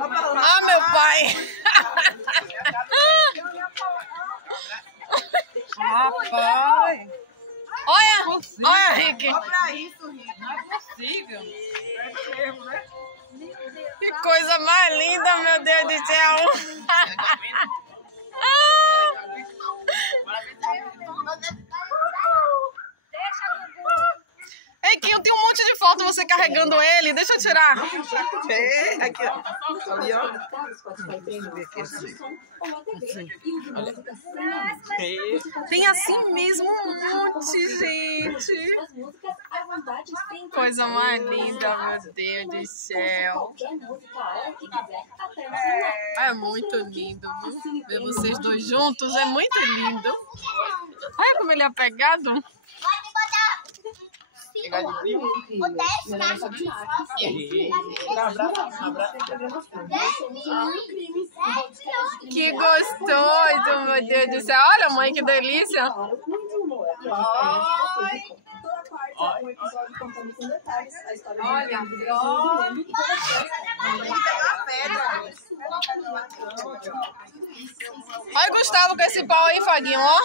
Ah, meu pai! Rapaz! Olha! Olha, Rick! Olha pra isso, Rick. Não é possível. Que coisa mais linda, meu Deus do céu! Ei, Kim, eu tenho um monte de foto você carregando ele. Deixa eu tirar. É, aqui, ó. Ali, ó. Tem assim mesmo um monte, gente. Coisa mais linda, meu Deus do céu. É muito lindo, viu? Ver vocês dois juntos é muito lindo. Olha como ele é apegado. Que gostoso, meu Deus do céu. Olha, mãe, que delícia. Olha, Olha o Gustavo com esse pau aí, Faguinho, ó.